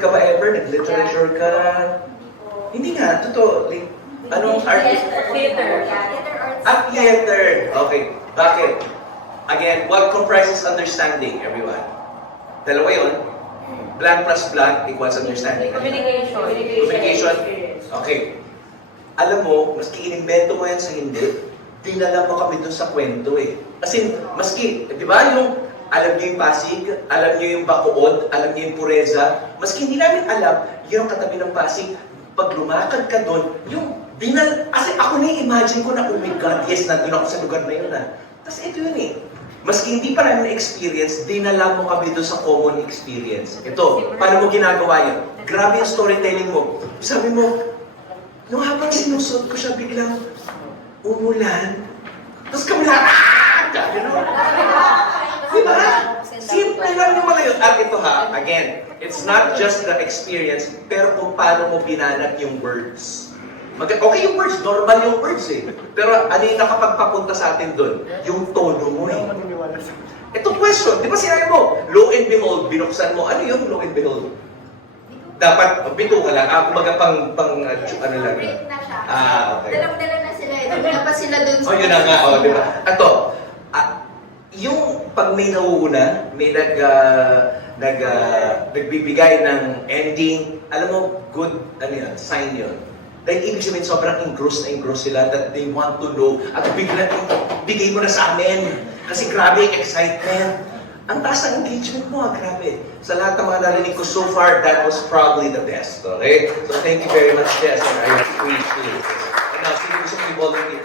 ka ba ever? Nag-literature ka? Hindi nga, totoo. Like, anong art? Theater. Theater. Okay. Bakit? Again, what comprises understanding, everyone? Dalawa yun. Blank plus blank equals understanding. Communication. Okay. Alam mo, maski inimbento mo yan sa hindi, dinala mo kami dun sa kwento eh. Kasi, maski, di ba yung alam niyo yung Pasig, alam niyo yung Bacood, alam niyo yung Pureza, maski hindi namin alam, yun ang katabi ng Pasig, pag lumakad ka doon, yung kasi ako na-imagine ko na, oh my God, yes, nandun ako sa lugar na yun ah. Tapos ito yun eh. Maski hindi pa namin experience, dinala mo kami doon sa common experience. Ito, paano mo ginagawa yun? Grabe yung storytelling mo. Sabi mo, nung habang sinusot ko siya, biglang umulan. Tapos kami lahat, gano'n. Diba? Simple lang yung mga yun. At ito ha, again, it's not just the experience, pero kung paano mo binanat yung words. Okay yung words, normal yung words eh. Pero ano yung nakapagpapunta sa atin doon? Yung tono mo eh. Ito question, di ba sinabi mo, lo and behold, binuksan mo, ano yung lo and behold? Dapat, bito ka lang, kumaga pang ano lang. Break na siya. Okay. Dala na sila eh. Dala pa sila dun sa... Oh, yun na nga, di ba? Ito, yung pag may nauuna, may nagbibigay ng ending, alam mo, good, ano yan, sign yun. Dahil ibig sabihin, sobrang engrossed sila that they want to know at biglang bigay mo na sa amin. Kasi grabe yung excitement. Ang taas ng engagement mo, grabe. Sa lahat ng mga narinig ko so far, that was probably the best. Okay? So thank you very much, Jess, and I appreciate it. And now, sino gusto mo i-volunteer?